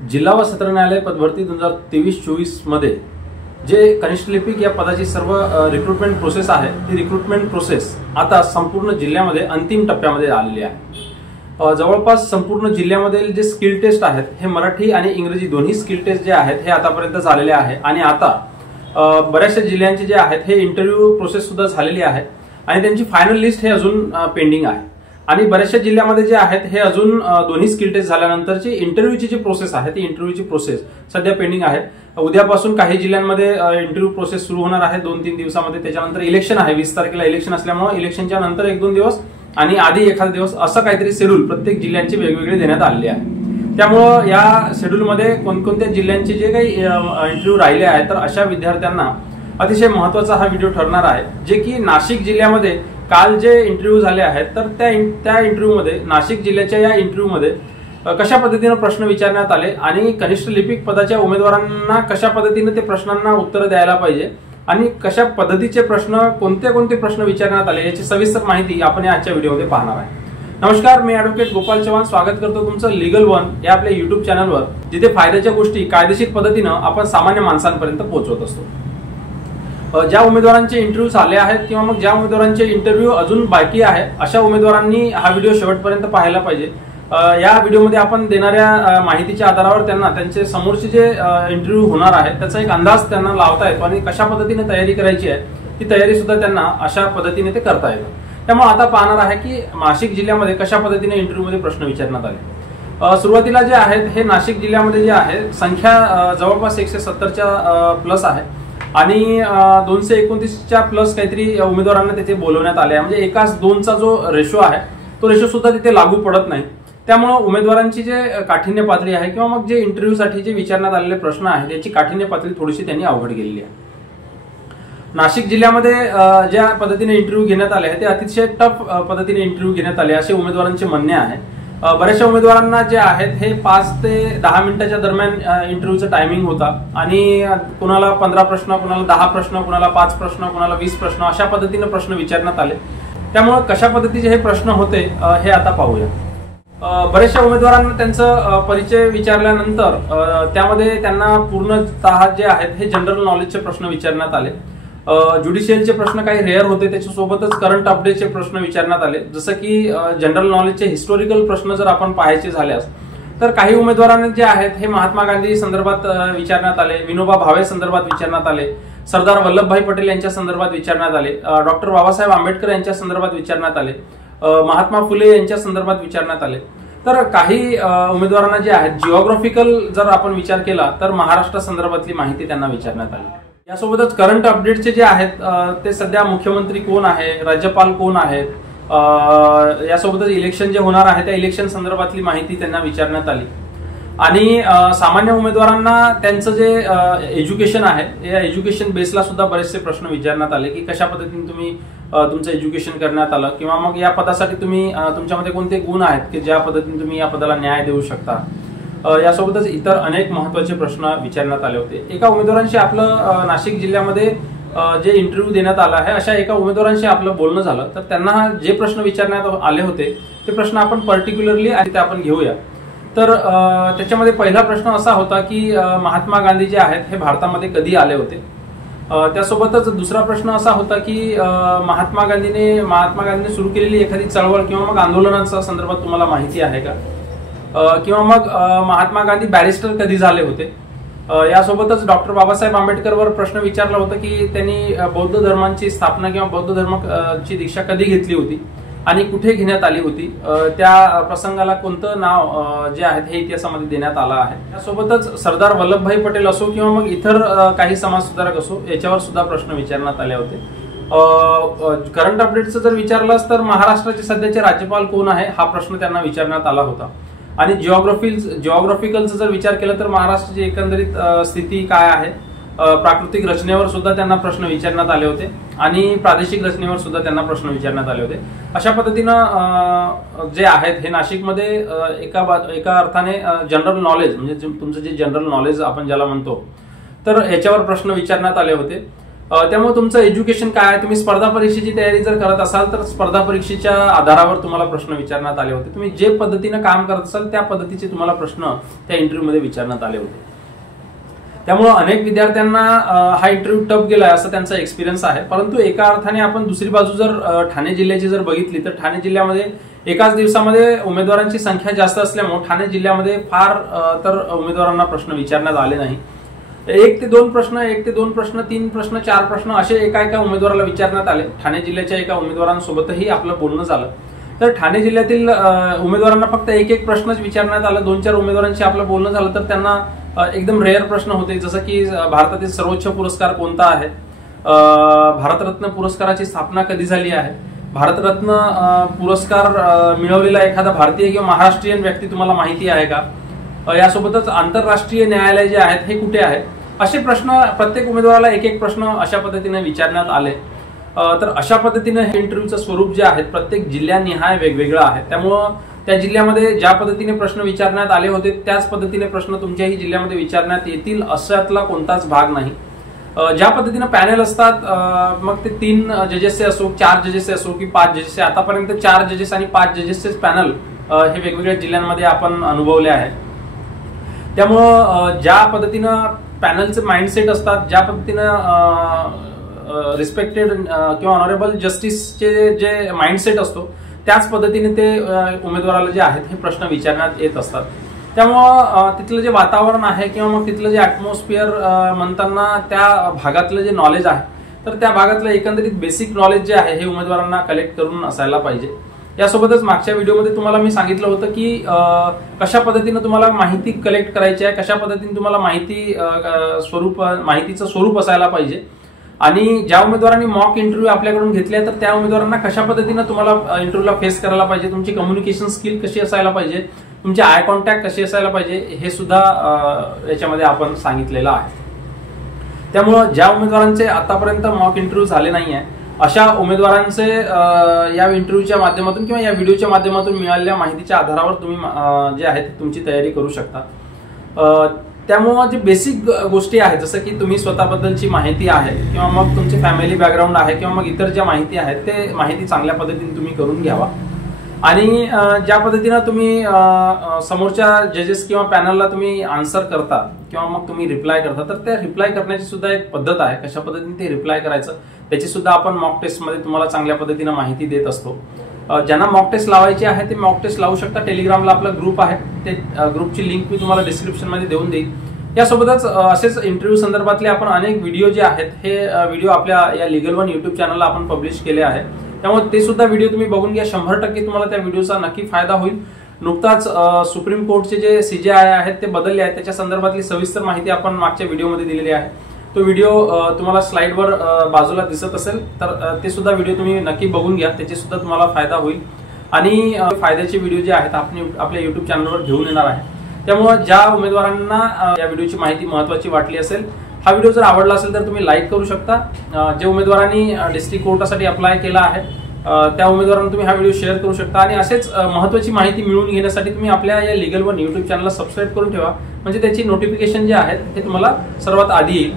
जिल्हा व सत्र न्यायालय पदभरती 2023-24 मध्ये जे कनिष्ठ लिपिक या पदाची सर्व रिक्रुटमेंट प्रोसेस आहे ती रिक्रुटमेंट प्रोसेस आता संपूर्ण जिल्ह्यामध्ये अंतिम टप्प्यामध्ये आलेली आहे। जवळपास संपूर्ण जिल्ह्यामधील जे स्किल टेस्ट आहेत हे मराठी आणि इंग्रजी दोन्ही स्किल टेस्ट जे आहेत हे आतापर्यंत झालेले आहे आणि आता बऱ्याचशा जिल्ह्यांचे जे आहेत हे इंटरव्ह्यू प्रोसेस सुद्धा झालेली आहे आणि त्यांची फायनल लिस्ट हे अजून पेंडिंग आहे आणि बऱ्याचशा जिल्ह्यामध्ये जे आहेत हे अजून दोन्ही स्किल टेस्ट झाल्यानंतरची इंटरव्ह्यूची जी प्रोसेस आहे ती इंटरव्ह्यूची प्रोसेस सध्या पेंडिंग आहे। उद्यापासून काही जिल्ह्यांमध्ये इंटरव्ह्यू प्रोसेस सुरू होणार आहे 2-3 दिवसामध्ये। त्याच्यानंतर इलेक्शन आहे, 20 तारखेला इलेक्शन असल्यामुळे इलेक्शनच्या नंतर 1-2 दिवस आणि आधी एखादा दिवस असं काहीतरी शेड्यूल प्रत्येक जिल्ह्यांचे वेगवेगळे देण्यात आलेले आहे। त्यामुळं या शेड्यूलमध्ये कोणकोणत्या जिल्ह्यांचे जे काही इंटरव्ह्यू राहिले आहेत तर अशा विद्यार्थ्यांना अतिशय महत्त्वाचा हा व्हिडिओ ठरणार आहे, जे की नाशिक जिल्ह्यामध्ये काल जे इंटरव्ह्यू झाले आहेत तर त्या इंटरव्ह्यूमध्ये नाशिक जिल्ह्याच्या या इंटरव्ह्यूमध्ये कशा पद्धतीने प्रश्न विचारण्यात आले आणि कनिष्ठ लिपिक पदाच्या उमेदवारांना कशा पद्धतीने ते प्रश्नांना उत्तर द्यायला पाहिजे आणि कशा पद्धतीचे प्रश्न कोणते प्रश्न विचारण्यात आले याची सविस्तर माहिती आपण आजच्या व्हिडिओमध्ये पाहणार आहे। नमस्कार, मी ॲडव्होकेट गोपाल चव्हाण स्वागत करतो तुमचं लीगल वन या आपल्या युट्यूब चॅनलवर, जिथे फायद्याच्या गोष्टी कायदेशीर पद्धतीनं आपण सामान्य माणसांपर्यंत पोहोचवत असतो। ज्या उमेदवारांचे इंटरव्ह्यू झाले आहेत किंवा मग ज्या उमेदवारांचे इंटरव्ह्यू अजून बाकी आहे अशा उमेदवारांनी हा व्हिडिओ शेवटपर्यंत पाहायला पाहिजे। या व्हिडिओमध्ये आपण देणाऱ्या माहितीच्या आधारावर त्यांना त्यांचे समोरचे जे इंटरव्ह्यू होणार आहे त्याचा एक अंदाज त्यांना लावता येतो आणि कशा पद्धतीने तयारी करायची आहे ती तयारी सुद्धा त्यांना अशा पद्धतीने ते करता येतं। त्यामुळे आता पाहणार आहे की नाशिक जिल्ह्यामध्ये कशा पद्धतीने इंटरव्ह्यूमध्ये प्रश्न विचारण्यात आले। सुरुवातीला जे आहेत हे नाशिक जिल्ह्यामध्ये जे आहे संख्या जवळपास 170च्या प्लस आहे आणि 229च्या प्लस काहीतरी उमेदवारांना तिथे बोलवण्यात आले आहे। म्हणजे 1:2चा जो रेशो आहे तो रेशो सुद्धा तिथे लागू पडत नाही। त्यामुळे उमेदवारांची जे काठिण्य पातळी आहे किंवा मग जे इंटरव्ह्यूसाठी जे विचारण्यात आलेले प्रश्न आहेत त्याची काठिण्य पातळी थोडीशी त्यांनी अवघड केलेली आहे। नाशिक जिल्ह्यामध्ये ज्या पद्धतीने इंटरव्ह्यू घेण्यात आले आहे ते अतिशय टफ पद्धतीने इंटरव्ह्यू घेण्यात आले असे उमेदवारांचे म्हणणे आहे। बऱ्याचशा उमेदवारांना जे आहेत हे 5 ते 10 मिनिटाच्या दरम्यान इंटरव्ह्यूचा टायमिंग होता आणि कुणाला 15 प्रश्न, कुणाला 10 प्रश्न, कुणाला 5 प्रश्न, कुणाला 20 प्रश्न अशा पद्धतीने प्रश्न विचारण्यात आले। त्यामुळे कशा पद्धतीचे हे प्रश्न होते हे आता पाहूया। बऱ्याचशा उमेदवारांना त्यांचा परिचय विचारल्यानंतर त्यामध्ये त्यांना पूर्णतः जे आहेत हे जनरल नॉलेजचे प्रश्न विचारण्यात आले। ज्युडिशियलचे प्रश्न काही रेअर होते, त्याच्यासोबतच करंट अपडेटचे प्रश्न विचारण्यात आले। जसं की जनरल नॉलेजचे हिस्टोरिकल प्रश्न जर आपण पाहायचे झाल्यास तर काही उमेदवारांना जे आहेत हे महात्मा गांधी संदर्भात विचारण्यात आले, विनोबा भावे संदर्भात विचारण्यात आले, सरदार वल्लभभाई पटेल यांच्या संदर्भात विचारण्यात आले, डॉक्टर बाबासाहेब आंबेडकर यांच्या संदर्भात विचारण्यात आले, महात्मा फुले यांच्या संदर्भात विचारण्यात आले। तर काही उमेदवारांना जे आहेत जिओग्राफिकल जर आपण विचार केला तर महाराष्ट्र संदर्भातली माहिती त्यांना विचारण्यात आली। यासोबतच करंट अपडेटचे जे आहेत ते सध्या मुख्यमंत्री कोण आहे, राज्यपाल कोण आहेत, यासोबतच इलेक्शन जे होणार आहे त्या इलेक्शन संदर्भातली माहिती त्यांना विचारण्यात आली आणि सामान्य उमेदवारांना त्यांचं जे एज्युकेशन आहे या एज्युकेशन बेसला सुद्धा बरेचसे प्रश्न विचारण्यात आले की कशा पद्धतीने तुम्ही तुमचं एज्युकेशन करण्यात आलं किंवा मग या पदासाठी तुम्ही तुमच्यामध्ये कोणते गुण आहेत की ज्या पद्धतीने तुम्ही या पदाला न्याय देऊ शकता। यासोबतच इतर अनेक महत्त्वाचे प्रश्न विचारण्यात आले होते। एका उमेदवारांशी आपलं नाशिक जिल्ह्यामध्ये जे इंटरव्ह्यू देण्यात आला आहे अशा एका उमेदवारांशी आपलं बोलणं झालं तर त्यांना जे प्रश्न विचारण्यात आले होते ते प्रश्न आपण पर्टिक्युलरली आणि ते आपण घेऊया। तर त्याच्यामध्ये पहिला प्रश्न असा होता की महात्मा गांधी जे आहेत हे भारतामध्ये कधी आले होते। त्यासोबतच दुसरा प्रश्न असा होता की महात्मा गांधीने सुरू केलेली एखादी चळवळ किंवा मग आंदोलनांच्या संदर्भात तुम्हाला माहिती आहे का, किंवा मग महात्मा गांधी बॅरिस्टर कधी झाले होते। यासोबतच डॉक्टर बाबासाहेब आंबेडकरवर प्रश्न विचारला होता की त्यांनी बौद्ध धर्माची स्थापना किंवा बौद्ध धर्माची दीक्षा कधी घेतली होती आणि कुठे घेण्यात आली होती, त्या प्रसंगाला कोणतं नाव जे आहे हे इतिहासामध्ये देण्यात आलं आहे। त्यासोबतच सरदार वल्लभभाई पटेल असो किंवा मग इतर काही समाजसुधारक असो याच्यावर सुद्धा प्रश्न विचारण्यात आले होते। करंट अपडेटचं जर विचारलंच तर महाराष्ट्राचे सध्याचे राज्यपाल कोण आहे हा प्रश्न त्यांना विचारण्यात आला होता आणि जिओग्राफिकलचा जर विचार केला तर महाराष्ट्राची एकंदरीत स्थिती काय आहे, प्राकृतिक रचनेवर सुद्धा त्यांना प्रश्न विचारण्यात आले होते आणि प्रादेशिक रचनेवर सुद्धा त्यांना प्रश्न विचारण्यात आले होते। अशा पद्धतीनं जे आहेत हे नाशिकमध्ये एका अर्थाने जनरल नॉलेज म्हणजे तुमचं जे जनरल नॉलेज आपण ज्याला म्हणतो तर याच्यावर प्रश्न विचारण्यात आले होते। त्यामुळे तुमचं एज्युकेशन काय आहे, तुम्ही स्पर्धा परीक्षेची तयारी जर करत असाल तर स्पर्धा परीक्षेच्या आधारावर तुम्हाला प्रश्न विचारण्यात आले होते. तुम्ही जे पद्धतीने काम करत असाल त्या पद्धतीचे तुम्हाला प्रश्न त्या इंटरव्ह्यूमध्ये विचारण्यात आले होते. त्यामुळे अनेक विद्यार्थ्यांना हा इंटरव्ह्यू टफ गेलाय असं त्यांचा एक्सपिरियन्स आहे. परंतु एका अर्थाने आपण दुसरी बाजू जर ठाणे जिल्ह्याची जर बघितली तर ठाणे जिल्ह्यामध्ये एकाच दिवसामध्ये उमेदवारांची संख्या जास्त असल्यामुळे ठाणे जिल्ह्यामध्ये फार तर उमेदवारांना प्रश्न विचारण्यात आले नाही. 1 ते 2 प्रश्न, 3 प्रश्न, 4 प्रश्न असे एका उमेदवाराला विचारण्यात आले. ठाणे जिल्ह्याच्या एका उमेदवारांसोबतही आपलं बोलणं झालं. तर ठाणे जिल्ह्यातील उमेदवारांना फक्त 1 प्रश्नच विचारण्यात आला. 2-4 उमेदवारांशी आपलं बोलणं झालं तर त्यांना एकदम रेअर प्रश्न होते, जसं की भारतातील सर्वोच्च पुरस्कार कोणता आहे, भारतरत्न पुरस्काराची स्थापना कधी झाली आहे, भारतरत्न पुरस्कार मिळवलेला एखादा भारतीय किंवा महाराष्ट्रीयन व्यक्ती तुम्हाला माहिती आहे का, यासोबतच आंतरराष्ट्रीय न्यायालय जे आहेत हे कुठे आहे, असे प्रश्न प्रत्येक उमेदवाराला 1 प्रश्न अशा पद्धतीने विचारण्यात आले. तर अशा पद्धतीने हे इंटरव्ह्यूचं स्वरूप जे आहे प्रत्येक जिल्ह्यानिहाय वेगवेगळं आहे. त्यामुळं त्या जिल्ह्यामध्ये ज्या पद्धतीने प्रश्न विचारण्यात आले होते त्याच पद्धतीने प्रश्न तुमच्याही जिल्ह्यामध्ये विचारण्यात येतील अशातला कोणताच भाग नाही. ज्या पद्धतीने पॅनल असतात, मग ते 3 जजेसचे असो, 4 जजेसचे असो की 5 जजेसचे, आतापर्यंत 4 जजेस आणि 5 जजेसचे पॅनल हे वेगवेगळ्या जिल्ह्यांमध्ये आपण अनुभवले आहे. त्यामुळं ज्या पद्धतीनं पॅनलचे माइंडसेट असतात, ज्या पद्धतीनं रिस्पेक्टेड किंवा ऑनरेबल जस्टिसचे जे माइंडसेट असतो त्याच पद्धतीने ते उमेदवाराला जे आहेत हे प्रश्न विचारण्यात येत असतात. त्यामुळं तिथलं जे वातावरण आहे किंवा मग तिथलं जे ऍटमॉस्फिअर म्हणताना त्या भागातलं जे नॉलेज आहे तर त्या भागातलं एकंदरीत बेसिक नॉलेज जे आहे हे उमेदवारांना कलेक्ट करून असायला पाहिजे. यासोबतच मागच्या व्हिडिओमध्ये तुम्हाला मी सांगितलं होतं की कशा पद्धतीने तुम्हाला माहिती कलेक्ट करायची आहे, कशा पद्धतीने तुम्हाला माहितीचं स्वरूप असायला पाहिजे आणि ज्या उमेदवारांनी मॉक इंटरव्ह्यू आपल्याकडून घेतले तर त्या उमेदवारांना कशा पद्धतीने तुम्हाला इंटरव्ह्यूला फेस करायला पाहिजे, तुमची कम्युनिकेशन स्किल कशी असायला पाहिजे, तुमची आय कॉन्टॅक्ट कशी असायला पाहिजे, हे सुद्धा याच्यामध्ये आपण सांगितलेलं आहे. त्यामुळं ज्या उमेदवारांचे आतापर्यंत मॉक इंटरव्ह्यू झाले नाहीये अशा उमेदवारांचे या इंटरव्ह्यूच्या माध्यमातून किंवा या व्हिडिओच्या माध्यमातून मिळालेल्या माहितीच्या आधारावर तुम्ही जे आहे तुमची तयारी करू शकता. त्यामुळं जे बेसिक गोष्टी आहेत जसं की तुम्ही स्वतःबद्दलची माहिती आहे किंवा मग तुमची फॅमिली बॅकग्राऊंड आहे किंवा मग इतर ज्या माहिती आहेत ते माहिती चांगल्या पद्धतीने तुम्ही करून घ्यावा आणि ज्या पद्धतीनं तुम्ही समोरच्या जजेस किंवा पॅनलला तुम्ही आन्सर करता किंवा मग तुम्ही रिप्लाय करता तर त्या रिप्लाय करण्याची सुद्धा एक पद्धत आहे, कशा पद्धतीने ते रिप्लाय करायचं त्याची सुद्धा आपण मॉक टेस्टमध्ये तुम्हाला चांगल्या पद्धतीने माहिती देत असतो. ज्यांना मॉक टेस्ट लावायची आहे ते मॉक टेस्ट लावू शकता. टेलिग्रामला आपला ग्रुप आहे, ते ग्रुपची लिंक मी तुम्हाला डिस्क्रिप्शन मध्ये देऊन देईन. यासोबतच असेच इंटरव्ह्यू संदर्भातले आपण अनेक व्हिडिओ जे आहेत हे व्हिडिओ आपल्या या लीगल वन युट्यूब चॅनलला आपण पब्लिश केले आहे. त्यामुळे ते सुद्धा व्हिडिओ तुम्ही बघून घ्या. 100% तुम्हाला त्या व्हिडिओचा नक्की फायदा होईल. नुकताच सुप्रीम कोर्टचे जे CJI आहेत ते बदलले आहेत त्याच्या संदर्भातली सविस्तर माहिती आपण मागच्या व्हिडिओमध्ये दिलेली आहे. तो व्हिडिओ तुम्हाला स्लाइडवर बाजूला दिसत असेल तर ते सुद्धा व्हिडिओ तुम्ही नक्की बघून घ्या, त्याचे सुद्धा तुम्हाला फायदा होईल आणि फायद्याचे व्हिडिओ जे आहेत आपण आपल्या युट्यूब चॅनलवर घेऊन येणार आहे. त्यामुळे ज्या उमेदवारांना या व्हिडिओची माहिती महत्त्वाची वाटली असेल, हा व्हिडिओ जर आवडला असेल तर तुम्ही लाईक करू शकता. जे उमेदवारांनी डिस्ट्रिक्ट कोर्टासाठी अप्लाय केला आहे त्या उमेदवारांना तुम्ही हा व्हिडिओ शेअर करू शकता आणि असेच महत्त्वाची माहिती मिळवून घेण्यासाठी तुम्ही आपल्या या लीगल वन युट्यूब चॅनलला सबस्क्राईब करून ठेवा, म्हणजे त्याची नोटिफिकेशन जे आहेत ते तुम्हाला सर्वात आधी येईल.